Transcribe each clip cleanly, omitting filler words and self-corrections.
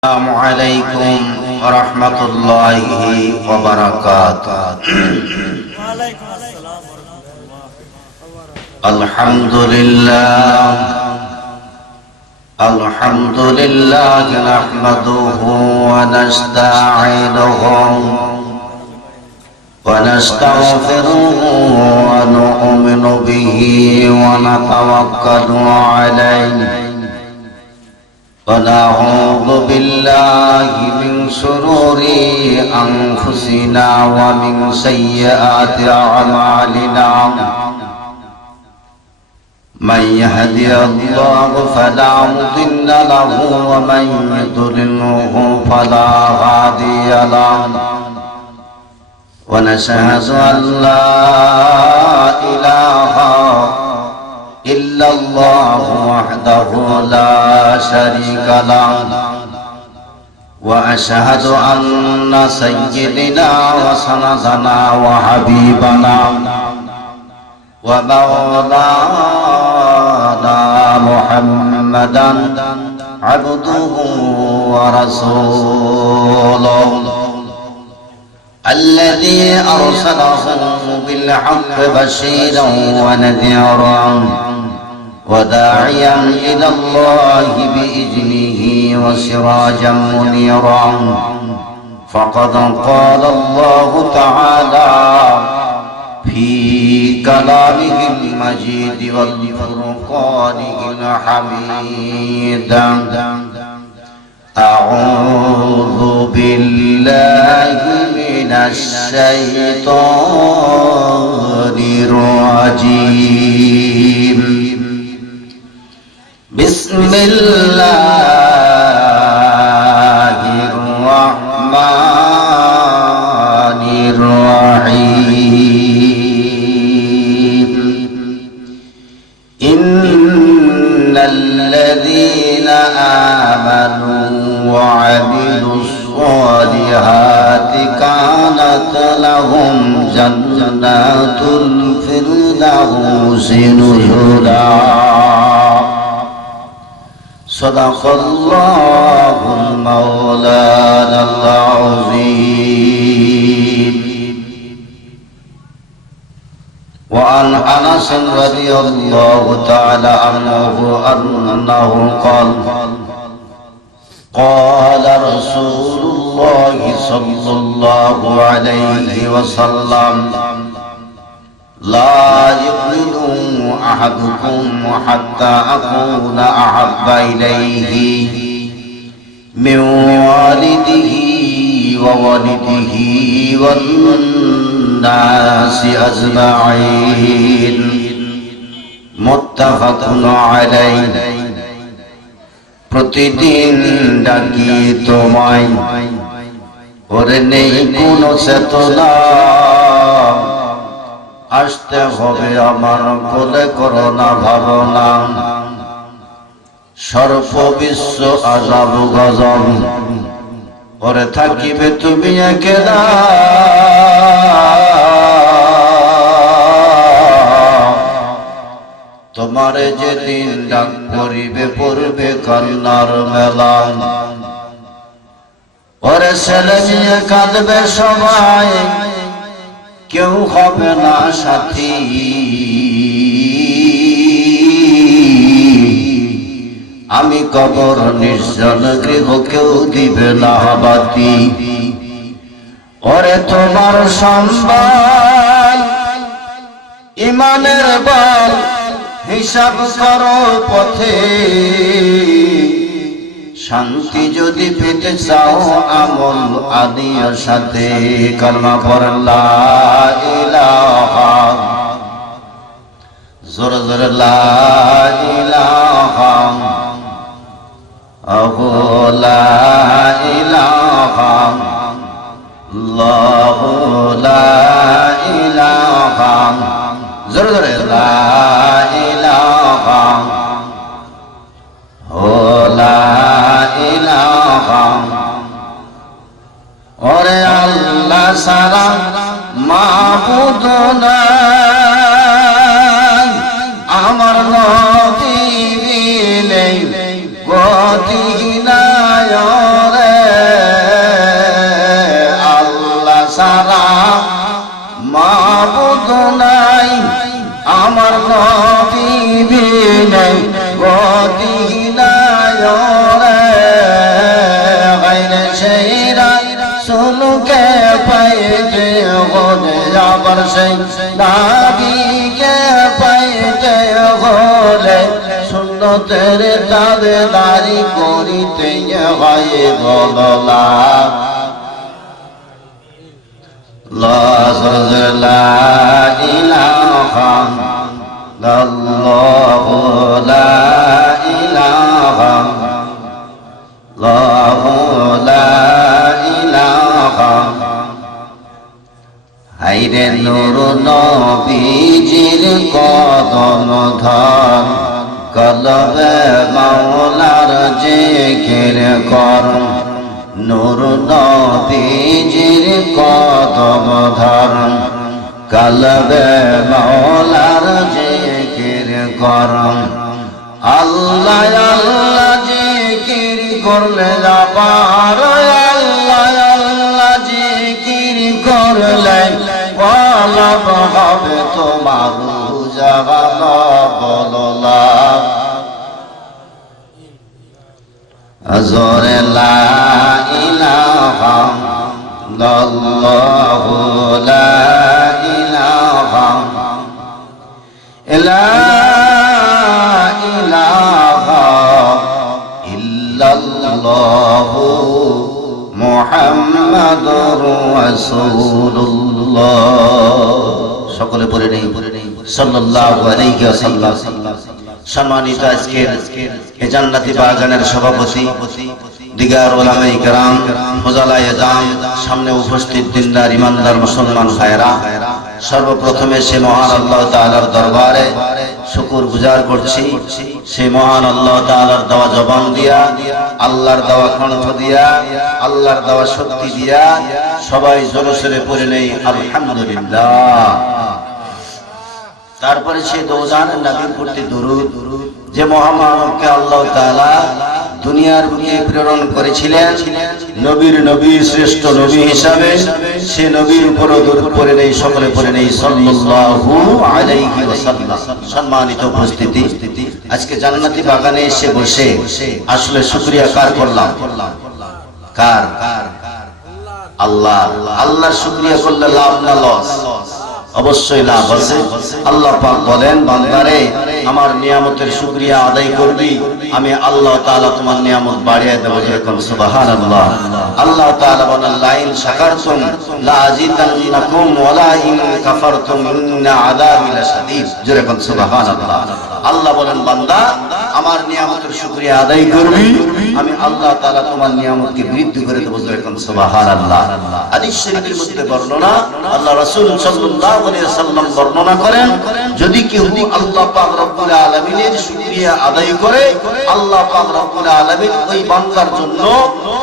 السلام عليكم ورحمة الله وبركاته. الحمد لله نحمده ونستعينه ونستغفره ونؤمن به ونتوكل عليه ونعوذ بالله من شرور أنفسنا ومن سيئات أعمالنا من يهدي الله فلا مضل له ومن يضلله فلا هادي له ونشهد أن لا إله إلا الله وحده لا شريك له وأشهد أن سيدنا وسندنا وحبيبنا ومولانا محمدا عبده ورسوله الذي أرسله بالحق بشيرا ونذيرا وداعيا إلى الله بإذنه وسراجا منيرا فقد قال الله تعالى في كلامه المجيد والفرقانه الحميد أعوذ بالله من الشيطان الرجيم بسم الله الرحمن الرحيم إن الذين آمنوا وعملوا الصالحات كانت لهم جنات الفردوس نزلا صدق الله المولانا العظيم. وعن أنس رضي الله تعالى عنه أنه قال رسول الله صلى الله عليه وسلم لا يؤمن أحدكم حتى أكون أحب إليه من والده وولده والناس أجمعين متفق عليه. প্রতিদিন ডাকি তোমায় ওরে নেই কোন চেতনা আসতে হবে আমার কোলে করোনা ভাবনা সর্ব বিশ্ব আযাব গজব ওরে থাকিবে তুমি একেলা তোমারে যেদিন ডাক করিবে পড়বে কান্নার মেলা ওরে ছেলে নিয়ে কাঁদবে সবাই কেউ হবে না সাথী আমি কবর নির্জন গৃহ কেউ দিবে না বাতি ওরে তোমার সম্মান ইমানের বল হিসাব করো পথে শান্তি যদি পেতে চাও আমল আদির সাথে কলমা পড়ো লা ইলাহা জোরে জোরে লা ইলাহা আহু লা ইলাহা আল্লাহু লা ইলাহা জোরে জোরে লা ইলাহা ও লা ইলাহা ওরে আল্লাহ সারা মাবুদ নাই আমার নবী বিনে গতি নাই তোদের তাবেদারি করিতে হয় বললা লা ইলাহা ইল্লাল্লাহু লা ইলাহা হাইরে নূর নবীজির কদম ধর কলবে মাওলার জিকির কর নূর নবীজির কদম ধর কলবে মাওলার জিকির কর আল্লাহ আল্লাহ জিকির করলে যাবার আল্লাহ আল্লাহ জিকির করলে কলব হবে তোমার জাগান বললা জোরে লা ইলাহা ইল্লাল্লাহু লা ইলাহা ইল্লাল্লাহু মুহাম্মাদুর রাসূলুল্লাহ সকলে পড়ে নেই সাল্লাল্লাহু আলাইহি ওয়াসাল্লাম। সম্মানিত আজকের এই জান্নাতি বাগানের সভাপতি দিগার ওলামায়ে কেরাম ফজলায়ে আযম সামনে উপস্থিত দিনদার ইমানদার মুসলমান ভাইরা সর্বপ্রথমে সে মহান আল্লাহ তাআলার দরবারে শুকর গুজার করছি সে মহান আল্লাহ তাআলার দেওয়া জবান দিয়া আল্লাহর দেওয়া কণ্ঠ দিয়া আল্লাহর দেওয়া শক্তি দিয়া সবাই জোরে সোরে পড়ে নেই আলহামদুলিল্লাহ। তারপরে সে দৌজান নবীর প্রতি দরুদ যে মহামানবকে আল্লাহ তাআলা দুনিয়ার বুকে প্রেরণ করেছিলেন নবীর নবী শ্রেষ্ঠ নবী হিসাবে সে নবীর উপর দরুদ পড়ে নেই সকলে পড়ে নেই সাল্লাল্লাহু আলাইহি ওয়াসাল্লাম। সম্মানিত উপস্থিতি আজকে জান্নাতি বাগানে এসে বসে আসলে শুকরিয়া কার করলাম কার আল্লাহ আল্লাহর শুকরিয়া করলে লাভ না লস অবশ্যই লাভ আছে। আল্লাহ পাক বলেন বান্দারে আমার নিয়ামতের শুকরিয়া আদায় করবি আমি আল্লাহ তাআলা তোমার নিয়ামত বাড়িয়ে দেব যেরকম সুবহানাল্লাহ। আল্লাহ তাআলা বলেন লা ইন শাকারতুম লা আযীদান্নাকুম ওয়া লা ইন কাফারতুম ইন্না আযাবি লাশাদীদ যেরকম সুবহানাল্লাহ। আল্লাহ বলেন বান্দা আমার নিয়ামতের শুকরিয়া আদায় করবি আমি আল্লাহ তাআলা তোমার নিয়ামতকে বৃদ্ধি করে দেব যেরকম সুবহানাল্লাহ। হাদিস শরীফের মধ্যে বর্ণনা আল্লাহ রাসূল সাল্লাল্লাহু আলাইহি ওয়াসাল্লাম বর্ণনা করেন যদি কেউ আল্লাহ পাক রব্বুল আলামিনের শুকরিয়া আদায় করে আল্লাহ পাক রব্বুল আলামিন ওই বান্দার জন্য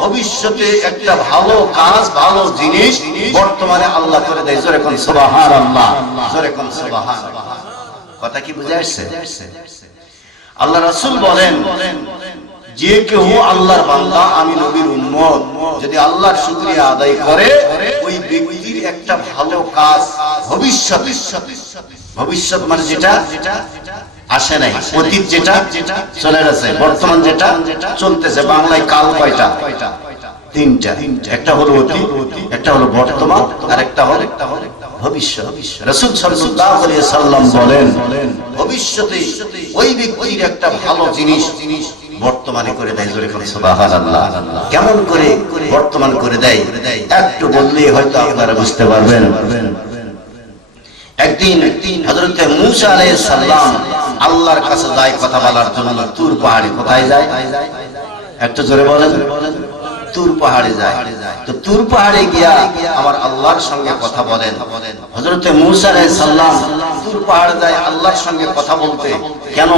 ভবিষ্যতে একটা ভালো কাজ ভালো জিনিস বর্তমানে আল্লাহ করে দেয় যেরকম সুবহানাল্লাহ যেরকম সুবহানাল্লাহ। কথা কি বুঝে আসছে? আল্লাহ রাসূল বলেন যে কেউ আল্লাহর বান্দা আমি নবীর উম্মত যদি আল্লাহর শুকরিয়া আদায় করে ওই ব্যক্তির একটা ভালো কাজ ভবিষ্যৎ মানে যেটা আসে নাই অতীত যেটা চলে গেছে বর্তমান যেটা চলতেছে বাংলায় কাল কয়টা তিনটা একটা হলো অতীত একটা হলো বর্তমান আর একটা হলো ভবিষ্যৎ। রাসূল সাল্লাল্লাহু আলাইহি সাল্লাম বলেন ভবিষ্যতে ওই ব্যক্তির একটা ভালো জিনিস বর্তমানে করে দেয় যেরকম সুবহানাল্লাহ। কেমন করে বর্তমান করে দেয় একটু বললেই হয়তো আপনারা বুঝতে পারবেন। একদিন হযরত মূসা আলাইহিস সালাম আল্লাহর কাছে যায় কথা বলার জন্য তুর পাহাড়ে। কোথায় যায় একটু জোরে বলেন? তুর পাহাড়ে যায়। তো তুর পাহাড়ে গিয়া আমার আল্লাহর সঙ্গে কথা বলেন। হযরত মূসা আলাইহিস সালাম তুর পাহাড়ে যায় আল্লাহর সঙ্গে কথা বলতে। কেন?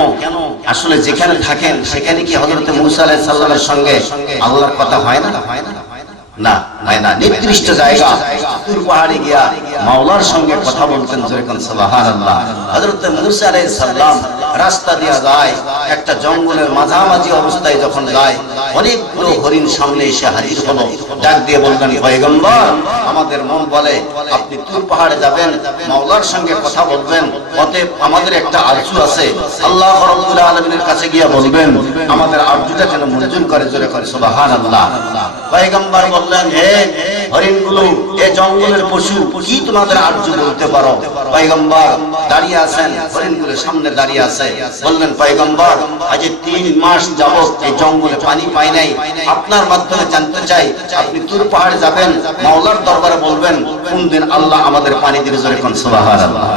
আসলে যেখানে থাকেন সেখানে কি হযরত মূসা আলাইহিস সালামের সঙ্গে আল্লাহর কথা হয় না? না হয় না। নির্দিষ্ট জায়গা তুর পাহাড়ে গিয়া মাওলার সঙ্গে কথা বলতেন যেরকম সুবহানাল্লাহ। হযরত মূসা আলাইহিস সালাম রাস্তা দিয়ে যায় একটা জঙ্গলের মাঝামাঝি অবস্থায় যখন যায় অনেকগুলো হরিণ সামনে এসে হাজির হলো। ডাক দিয়ে বললেন পয়গম্বর আমাদের মন বলে আপনি তুর পাহাড়ে যাবেন মাওলার সঙ্গে কথা বলবেন অতএব আমাদের একটা আরজু আছে আল্লাহ রাব্বুল আলামিনের কাছে গিয়া বলবেন আমাদের আরজুটা যেন মঞ্জুর করে যেরকম সুবহানাল্লাহ। পয়গম্বর বললেন হে হরিণগুলো, এই জঙ্গলের পশু কি তোমাদের আর্য বলতে পারো? পয়গম্বর দাঁড়িয়ে আছেন, হরিণগুলো সামনে দাঁড়িয়ে আছে। বললেন পয়গম্বর, আজ 3 মাস যাবত এই জঙ্গলে পানি পাই নাই, আপনার মাধ্যমে জানতে চাই, আপনি তুর পাহাড়ে যাবেন, মাওলার দরবারে বলবেন কোন দিন আল্লাহ আমাদের পানি দিবে। জোরে কোন সুবহানাল্লাহ।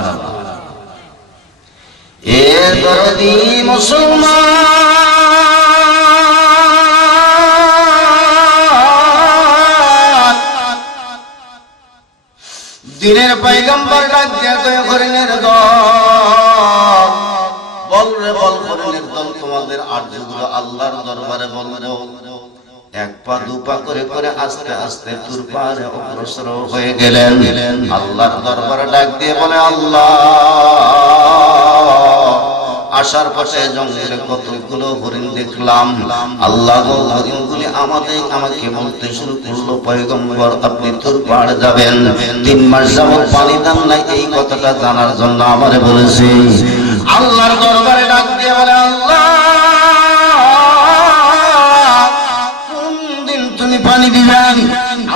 এ দরদি মুসলমান, দিনের পয়গম্বর ডাক দিয়ে কয় হরিণের দল, বল রে বল হরিণের দল, তোমাদের আরজুগুলো আল্লাহর দরবারে বলবো। এক পা দুপা করে করে আস্তে আস্তে তুর পাহাড়ে অগ্রসর হয়ে গেলেন। আল্লাহর দরবারে ডাক দিয়ে বলে, আল্লাহ, আসার পথে জঙ্গলে কতগুলো হরিণ দেখলাম, আল্লাহ গো, হরিণগুলি আমাকে বলতে শুরু করলো, পয়গম্বর আপনি তুর পাহাড়ে যাবেন, 3 মাস যাবত পানি দান নাই, এই কথাটা জানার জন্য আমারে বলেছি। আল্লাহর দরবারে ডাক দিয়ে বলে, আল্লাহ, কোন দিন তুমি পানি দিবেন?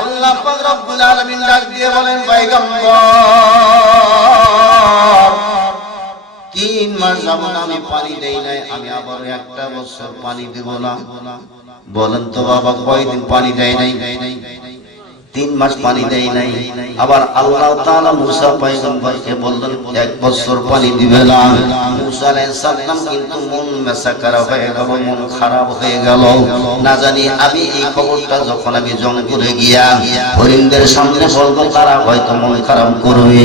আল্লাহ পাক রব্বুল আলামিন ডাক দিয়ে বলেন, পয়গম্বর, 3 মাস যাবত আমি পানি দেই নাই, আমি আবার 1টা বছর পানি দেব না। বলেন তো বাবা, কয়দিন পানি দেয় নাই? 3 মাস পানি দেয় নাই। আবার আল্লাহ তাআলা মুসা পয়গম্বরকে বললেন 1 বছর পানি দিবে না। মুসা আলাইহিস সালাম কিন্তু মন মেসাকারা হয়ে গেল, মন খারাপ হয়ে গেল। না জানি আমি এই খবরটা যখন আমি জঙ্গলে গিয়া হরিণদের সামনে বলবো, তারা হয়তো মন খারাপ করবে।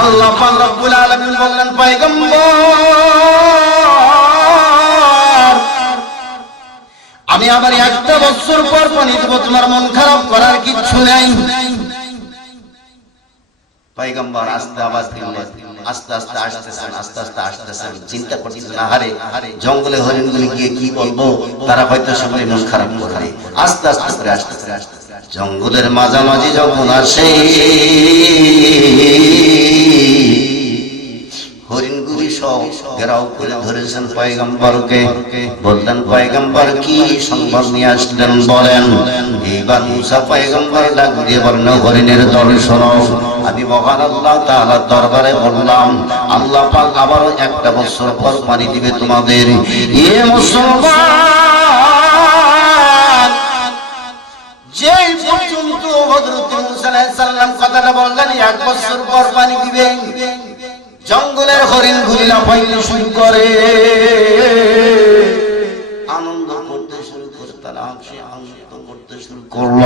আল্লাহ পাক রব্বুল আলামিন বললেন, পয়গম্বর, আমি আবার 1টা বছর পর পানি দেব, তোমার মন খারাপ করার কিচ্ছু নাই। পয়গম্বর আস্তে আওয়াজ দিলেন, আস্তে আস্তে আসতেছেন, আস্তে আস্তে আসতেছেন, চিন্তা করতেছেন, আহারে জঙ্গলে হরিণগুলি গিয়ে কি বলবো, তারা হয়তো সবাই মন খারাপ করবে। আস্তে আস্তে করে আসতেছে, জঙ্গলের মাঝামাঝি যখন আসে, হরিণগুলি সব ঘেরাও করে ধরেছেন পয়গম্বরকে। বললেন, পয়গম্বর কি সংবাদ নিয়ে আসলেন বলেন। এইবার মুসা পয়গম্বর ডাক দিয়ে বললেন, হরিণের দল শোনো, আমি মহান আল্লাহ তাআলার দরবারে বললাম, আল্লাহ পাক আবারও 1টা বছর পর পানি দিবে তোমাদের। এ মুসলমান, যেই পর্যন্ত হযরত মুসা আলাইহিস সালাম কথাটা বললেন 1 বছর পর পানি দিবে, জঙ্গলের হরিণগুলি লাফাইতে শুরু করে, আনন্দ করতে শুরু করে, তারা আনন্দ করতে শুরু করল।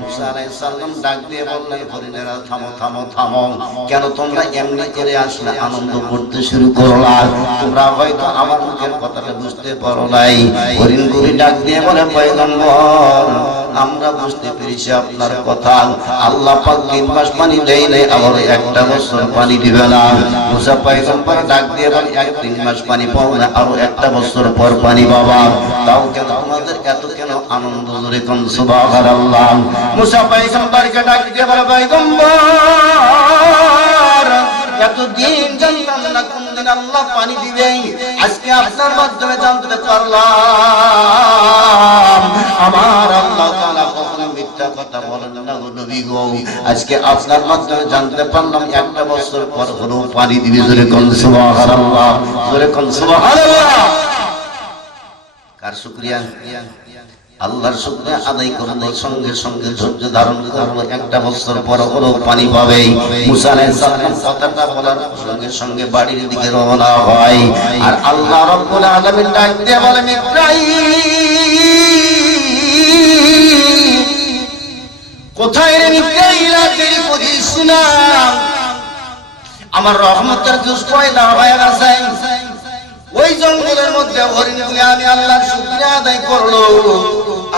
মুসা আলাইহিস সালাম ডাক দিয়ে বললেন, হরিণেরা থামো থামো থামো, কেন তোমরা এমনি করে আসলে আনন্দ করতে শুরু করলা? তোমরা হয়তো আমার মুখের কথাটা বুঝতে পারো নাই। হরিণগুলি ডাক দিয়ে বলে, পয়গম্বর, আমরা বুঝতে পেরেছি আপনার কথা, আল্লাহ পাক 3 মাস পানি দেয় নাই, আবার 1টা বছর পানি দিবে না। মুসা পয়গম্বর ডাক দিয়ে বলে, 3 মাস পানি পাও না, আরো 1টা বছর পর পানি পাবা, তাও কেন তোমাদের এত কেন আনন্দ? জোরে কোন সুবহানাল্লাহ। মুসা পয়গম্বরকে ডাক দিয়ে বলে, পয়গম্বর, এতদিন জানতাম না কোন দিন আল্লাহ পানি দিবে, আজকে আপনার মাধ্যমে জানতে পারলাম আমার আল্লাহ তাআলা কখনো মিথ্যা কথা বলেন না গো নবী গো। আজকে আপনার মাধ্যমে জানতে পারলাম 1টা বছর পর হলো পানি দিবে। জোরে কোন সুবহানাল্লাহ, জোরে কোন সুবহানাল্লাহ। কার শুকরিয়া? আল্লাহর শুকরিয়া আদায় করব, সঙ্গে সঙ্গে ধৈর্য ধারণ করব, 1টা বছর পর হলো পানি পাবে। মুসা আলাইহিস সালাম কথাটা বলার সঙ্গে সঙ্গে বাড়ির দিকে রওনা হয়। আর আল্লাহ রাব্বুল আলামিন ডাক দিয়ে বলেন, ইব্রাহিম, কোথায় রে মিকাইল, দেরি করিস না, আমার রহমতের জুস পয়দা হয়ে গেছে। ওই জঙ্গলের মধ্যে হরিণগুলি আমি আল্লাহর শুকরিয়া আদায় করলো,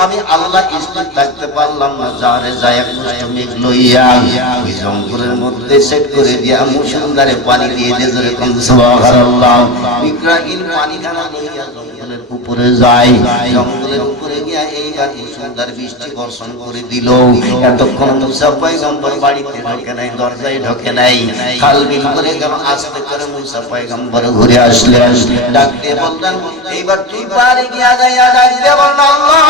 আমি আল্লাহ স্থির থাকতে পারলাম না, যারে যায় মেঘ লইয়া ওই জঙ্গলের মধ্যে সেট করে দিয়া মুসলধারে পানি দিয়ে দিয়ে ধরে কোন সুবহানাল্লাহ। ইব্রাহিম পানি খানা লইয়া জঙ্গলের উপরে যায়, জঙ্গলের উপরে গিয়া এইবার মুসলধারে বৃষ্টি বর্ষণ করে দিল। এতক্ষণ মুসা পয়গম্বর বাড়িতে ঢোকে নাই, দরজায় ঢোকে নাই, খাল বিল করে গেল। আস্তে করে মুসা পয়গম্বর ঘুরে আসলেন, ডাক দিয়ে বললেন, এইবার তুই পারে গিয়া গাইয়া ডাক দিয়ে বললেন, আল্লাহ,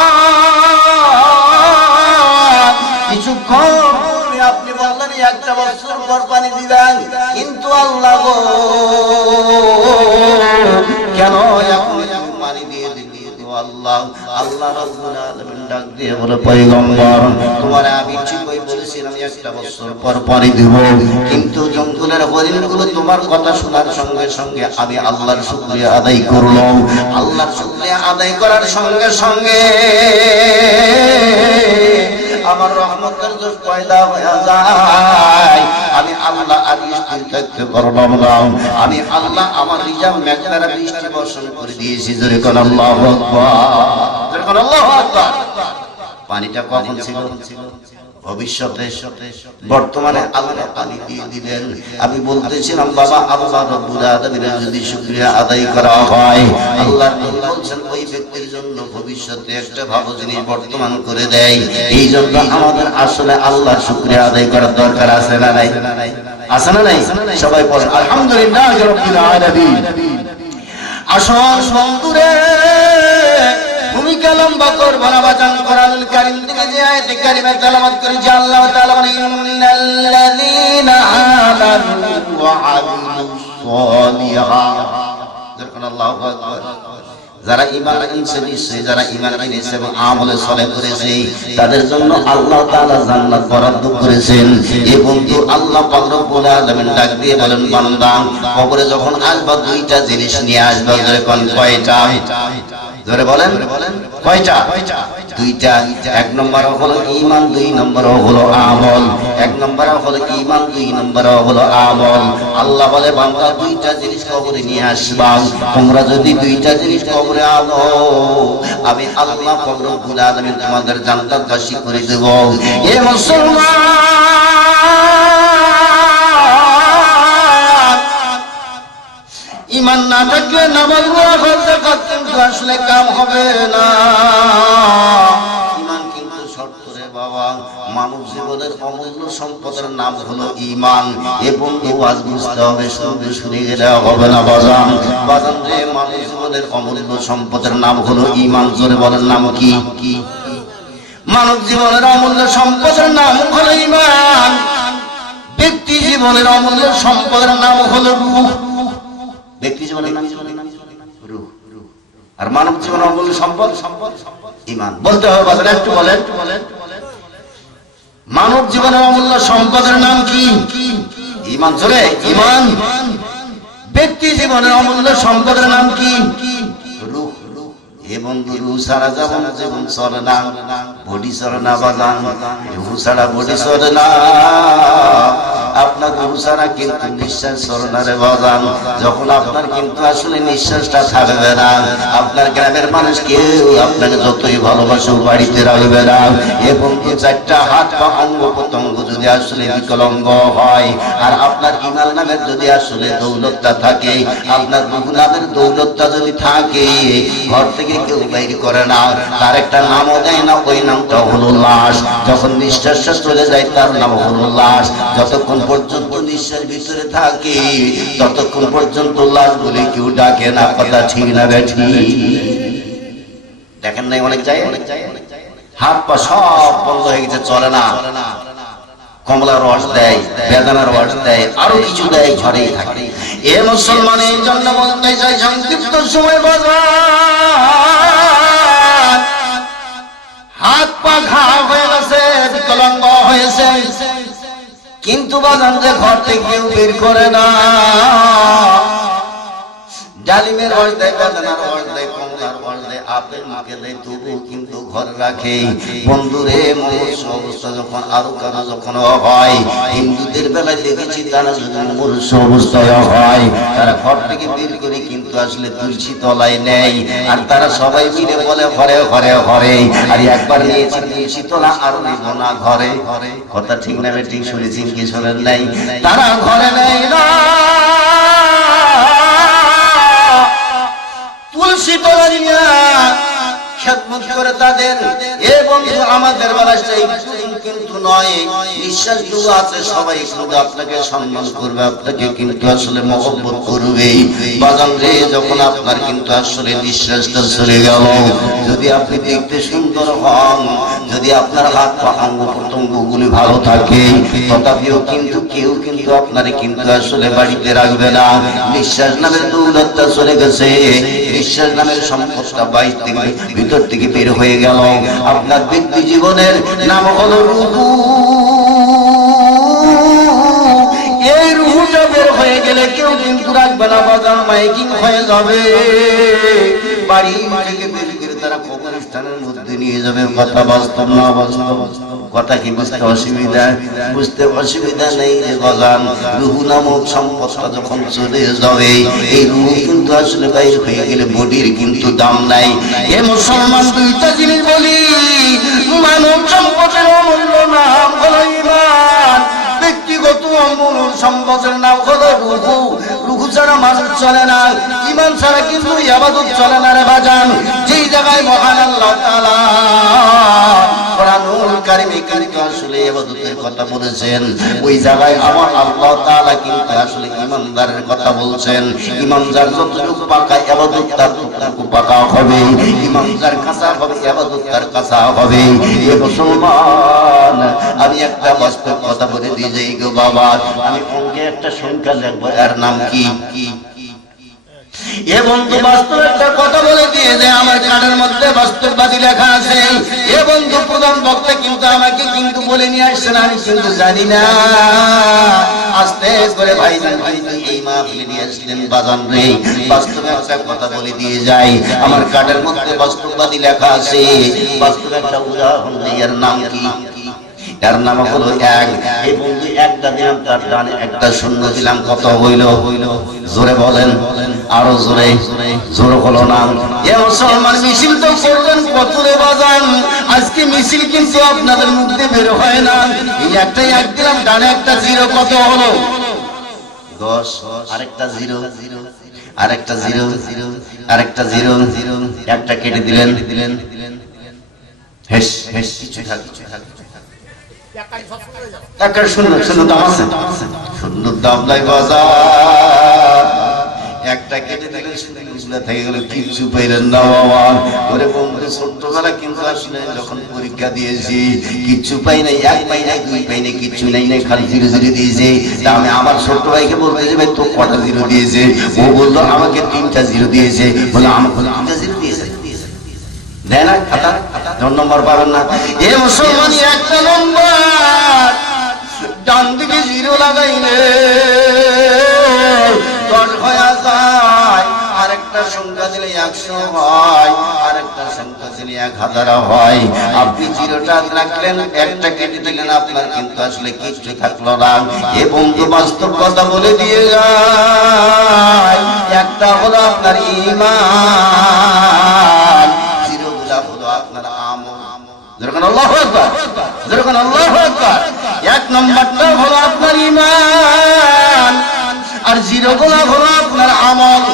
কিছুক্ষণ আপনি বললেন একটা বছর পর পানি দিবেন, কিন্তু আল্লাহ গো কেন এখন পানি দিয়ে দিলেন? আল্লাহ আল্লাহ রাব্বুল আলামিন ডাক দিয়ে বলে, পয়গম্বর তোমারে আমি ঠিকই বলেছিলাম একটা বছর পর পানি দিব, কিন্তু জঙ্গলের হরিণগুলো তোমার কথা শোনার সঙ্গে সঙ্গে আমি আল্লাহর শুকরিয়া আদায় করলাম। আল্লাহর শুকরিয়া আদায় করার সঙ্গে সঙ্গে আমার রহমতের জোশ পয়দা হয়ে যায়। আমি আল্লাহ আর স্থির থাকতে পারলাম না, আমি আল্লাহ আমার রিজাম মেঘনারা বৃষ্টি বর্ষণ করে দিয়েছি। জোরে কোন আল্লাহু আকবার, জোরে কোন আল্লাহু আকবার। পানিটা কখন ছিল? ভবিষ্যতে। বর্তমানে আল্লাহ পানি দিয়ে দিলেন। আমি বলতেছিলাম বাবা, আল্লাহ রাব্বুল আলামিনের যদি শুকরিয়া আদায় করা হয়, আল্লাহ বলছেন ওই ব্যক্তির জন্য ভবিষ্যতে একটা ভালো জিনিস বর্তমান করে দেয়। এই জন্য আমাদের আসলে আল্লাহর শুকরিয়া আদায় করার দরকার আছে না নাই? আছে না নাই? সবাই বলেন আলহামদুলিল্লাহ রাব্বিল আলামিন। আসল বন্ধুরে ভূমিকা লম্বা করব না, বাজান কোরআনুল কারীম থেকে যে আয়াতে কারিমা তেলাওয়াত করেছে, আল্লাহ তাআলা বলেন ইন্নাল্লাযীনা আমানু ওয়া আমিলুস সালিহাত। যখন আল্লাহু আকবার, যারা ঈমান আনছে, নিশ্চয়ই যারা ঈমান এনেছে এবং আমলে সালেহ করেছে তাদের জন্য আল্লাহ তাআলা জান্নাত বরাদ্দ করেছেন। এই বন্ধু আল্লাহ পাক রব্বুল আলামিন ডাক দিয়ে বলেন, বান্দা কবরে যখন আসবা দুইটা জিনিস নিয়ে আসবা। জোরে কোন কয়টা? জোরে বলেন কয়টা? দুইটা। এক নম্বর হলো ঈমান, দুই নম্বর হলো আমল। এক নম্বর হলো ঈমান, দুই নম্বর হলো আমল। আল্লাহ বলে, বান্দা দুইটা জিনিস কবরে নিয়ে আসবা। তোমরা যদি দুইটা জিনিস কবরে আনো, আমি আল্লাহ পাক রব্বুল আলামিন তোমাদের জান্নাতবাসী করে দেব। এ মুসলমান, ঈমান না থাকলে নামাজ যাকাত কিন্তু আসলে কাম হবে না। ঈমান কিন্তু শর্ত রে বাবা। মানব জীবনের অমূল্য সম্পদের নাম হলো ঈমান। এ বন্ধু আজ বুঝতে হবে, শুধু শুনে গেলে হবে না বাজান। বাজান রে, মানব জীবনের অমূল্য সম্পদের নাম হলো ঈমান। জোরে বলেন নাম কি? মানব জীবনের অমূল্য সম্পদের নাম হলো ঈমান। ব্যক্তি জীবনের অমূল্য সম্পদের নাম হলো রূহ। ব্যক্তি জীবনের নাম রূহ, আর মানব জীবনের অমূল্য সম্পদ ঈমান। বলতে হবে বাজার, একটু বলেন। মানব জীবনের অমূল্য সম্পদের নাম কি? ঈমান। জোরে ঈমান। ব্যক্তি জীবনের অমূল্য সম্পদের নাম কি? রূহ। এ বন্ধু, রূহ ছাড়া জীবন চলে না, বডি চলে না বাজান। রূহ ছাড়া বডি চলে না, আপনার রূহ ছাড়া কিন্তু নিঃশ্বাস চলে না রে বাজান। যখন আপনার কিন্তু আসলে নিঃশ্বাসটা থাকবে না, আপনার গ্রামের মানুষ কেউ আপনাকে যতই ভালোবাসে বাড়িতে রাখবে না। এ বন্ধু, চারটা হাত পা অঙ্গ প্রত্যঙ্গ যদি আসলে বিকলাঙ্গ হয়, আর আপনার ঈমান নামের যদি আসলে দৌলতটা থাকে, আপনার রূহ নামের দৌলতটা যদি থাকে, ঘর থেকে কেউ বাইর করে না, তার একটা নামও দেয় না, ওই নামটা হলো লাশ। যখন নিঃশ্বাসটা চলে যায় তার নাম হলো লাশ। যতক্ষণ পর্যন্ত নিঃশ্বাস ভিতরে থাকে ততক্ষণ পর্যন্ত লাশ বলে কেউ ডাকে না। কথা ঠিক না বেঠি? দেখেন নাই অনেক জায়গায় হাত পা সব বন্ধ হয়ে গেছে, চলে না। কমলার রস দেয়, বেদানার রস দেয়, আরো কিছু দেয়, ঘরেই থাকে। এ মুসলমান, এই জন্য বলতে চাই সংক্ষিপ্ত সময় বাজার হাত পা ঘা হয়ে গেছে, বিকলাঙ্গ হয়েছে, কিন্তু বাজান যে ঘর থেকে কেউ বের করে না। ডালিমের রস দেয়, বেদানার রস দেয়, কমলার রস দেয়, আপেল মুখে দেয়, তবু কিন্তু ঘর রাখে। বন্ধুরে, মনুষ্য অবস্থা যখন আরো কারো যখন হয়, হিন্দুদের বেলায় দেখেছি তারা যদি মনুষ্য অবস্থায় হয়, তারা ঘর থেকে বের করে কিন্তু আসলে তুলসী তলায় নেয়, আর তারা সবাই মিলে বলে ঘরে ঘরে ঘরে। আর একবার নিয়েছি তুলসী তলা, আর নেব না ঘরে। কথা ঠিক না ঠিক শুনেছেন কি শোনেন নাই? তারা ঘরে নেয় না, তুলসী তলা নিয়ে খেদমত করে তাদের। এ বন্ধু, আমাদের বেলায় সেই কিন্তু নয়, নিঃশ্বাসটুকু আছে সবাই কিন্তু আপনাকে সম্মান করবে, আপনাকে কিন্তু আসলে মহব্বত করবে। বাজান রে, যখন আপনার কিন্তু আসলে নিঃশ্বাসটা চলে গেল, যদি আপনি দেখতে সুন্দর হন, যদি আপনার হাত পা অঙ্গ প্রত্যঙ্গগুলি ভালো থাকে, তথাপিও কিন্তু কেউ কিন্তু আপনারে কিন্তু আসলে বাড়িতে রাখবে না। নিঃশ্বাস নামের দৌলতটা চলে গেছে, নিঃশ্বাস নামের সম্পদটা বাইর থেকে ভিতর থেকে বের হয়ে গেল। আপনার ব্যক্তি জীবনের নাম হলো রূহু। এই রূহটা বের হয়ে গেলে কেউ কিন্তু রাখবে না, বাজার মাইকিং হয়ে যাবে, বাড়ি থেকে বের করে তারা কবরস্থানের মধ্যে নিয়ে যাবে। কথা বাস্তব না বাস্তব? কথা কি বুঝতে অসুবিধা? বুঝতে অসুবিধা নেই রে বাজান। রূহু নামক সম্পদটা যখন চলে যাবে, এই রূহু কিন্তু আসলে বাইর হয়ে গেলে বডির কিন্তু দাম নাই। এ মুসলমান, দুইটা জিনিস বলি, মানব সম্পদের অমূল্য নাম হলো ঈমান, ব্যক্তিগত অমূল্য সম্পদের নাম হলো রূহু। রূহু ছাড়া মানুষ চলে না, ঈমান ছাড়া কিন্তু ইবাদত চলে না রে বাজান। যেই জায়গায় মহান আল্লাহ তাআলা কোরআনুল কারীমে কিন্তু আসলে ইবাদতের কথা বলেছেন, ওই জায়গায় আমার আল্লাহ তাআলা কিন্তু আসলে ঈমানদারের কথা বলছেন। ঈমানদার যতটুকু পাকা, ইবাদত তার ততটুকু পাকা হবে। ঈমানদার কাঁচা হবে, ইবাদত তার কাঁচা হবে। এ মুসলমান, আমি একটা বাস্তব কথা বলে দিয়ে যাই গো বাবা। আমি অঙ্কে একটা সংখ্যা লিখবো, এর নাম কি? এ বন্ধু, বাস্তব একটা কথা বলে দিয়ে যে আমার কার্ডের মধ্যে বাস্তববাদী লেখা আছে। এ বন্ধু, প্রধান বক্তা কিন্তু আমাকে কিন্তু বলে নিয়ে আসছেন, আমি কিন্তু জানি না। আস্তে করে ভাইজান কিন্তু এই মাহফিলে নিয়ে আসলেন। বাজান রে, বাস্তবে একটা কথা বলে দিয়ে যাই, আমার কার্ডের মধ্যে বাস্তববাদী লেখা আছে। বাস্তবে একটা উদাহরণ দিই, এর নাম কি? এর নাম হলো এক। এই বন্ধু, একটা দিলাম, তার ডানে একটা শূন্য দিলাম, কত হইল? জোরে বলেন, আরো জোরে। জোর হলো না। এ মুসলমান, মিছিল তো করবেন কত রে বাজান, আজকে মিছিল কিন্তু আপনাদের মুখ দিয়ে বের হয় না। এই একটা এক দিলাম, ডানে একটা জিরো, কত হলো? 10। আরেকটা জিরো, আরেকটা জিরো, আরেকটা জিরো, একটা কেটে দিলেন। হেস হেস, কিছু থাকবে একটা শূন্য, শূন্য দাম আছে, শূন্য দাম নাই বাজার। একটা কেটে দিলে শূন্যগুলা থেকে গেল, কিচ্ছু পাইলেন না বাবা। ওরে বন্ধু, ছোট্টবেলা কিন্তু আসলে যখন পরীক্ষা দিয়েছি, কিচ্ছু পাই নাই, এক পাই নাই, দুই পাই নাই, কিচ্ছু নাই নাই, খালি জিরো জিরো দিয়েছে। তা আমি আমার ছোট্ট ভাইকে বলতে যে ভাই, তো কটা জিরো দিয়েছে? ও বললো আমাকে 3টা জিরো দিয়েছে। বলে আমাকে 3টা জিরো দিয়েছে, দেয় না খাতা, নম্বর পাবেন না। এ মুসলমান, একটা নম্বর ডান দিকে জিরো লাগাইলে 10 হয়ে যায়, আরেকটা সংখ্যা দিলে 100 হয়, আরেকটা সংখ্যা দিলে 1000 হয়। আপনি জিরোটা রাখলেন, একটা কেটে দিলেন, আপনার কিন্তু আসলে কিচ্ছু থাকলো না। এ বন্ধু, বাস্তব কথা বলে দিয়ে যায়, একটা হলো আপনার ঈমান, এক নম্বরটা হলো আপনার ঈমান, আর জিরো গুলা হলো আপনার আমল।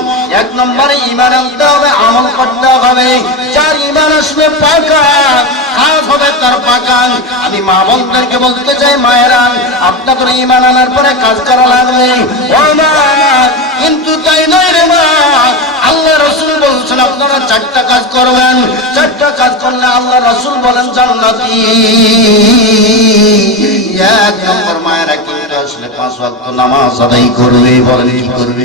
এক নম্বরে ঈমান আনতে হবে, আমল করতে হবে। যার ঈমান আসবে পাকা, কাজ হবে তার পাকা। আমি মা বোনদেরকে বলতে চাই, মায়েরা, আপনাদের ঈমান আনার পরে কাজ করা লাগবে। ও মা, কিন্তু তাই নয় রে মা, আল্লাহ রাসূল বলছেন আপনারা 4টা কাজ করবেন। 4টা কাজ করলে আল্লাহ রাসূল বলেন জান্নাতি। 1 নম্বর, মায়েরা কিন্তু আসলে 5 ওয়াক্ত নামাজ আদায় করবে। বলেন কি করবে?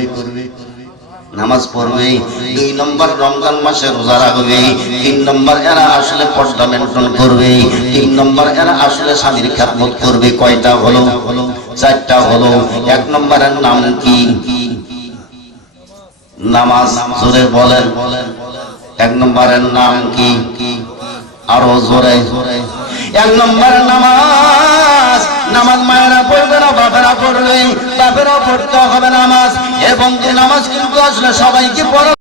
নামাজ পড়বে। 2 নম্বর, রমজান মাসে রোজা রাখবে। 3 নম্বর, এরা আসলে পর্দা মেনটেন করবে। 3 নম্বর, এরা আসলে স্বামীর খেদমত করবে। কয়টা হলো? 4টা হলো। 1 নম্বরের নাম কি? নামাজ। জোরে বলেন, 1 নম্বরের নাম কি? আরো জোরে। 1 নম্বরের নামাজ। নামাজ মায়েরা পড়বে না, বাপেরা পড়বে। বাপেরা পড়তে হবে নামাজ। এবং নামাজ কিন্তু আসলে সবাইকে পড়া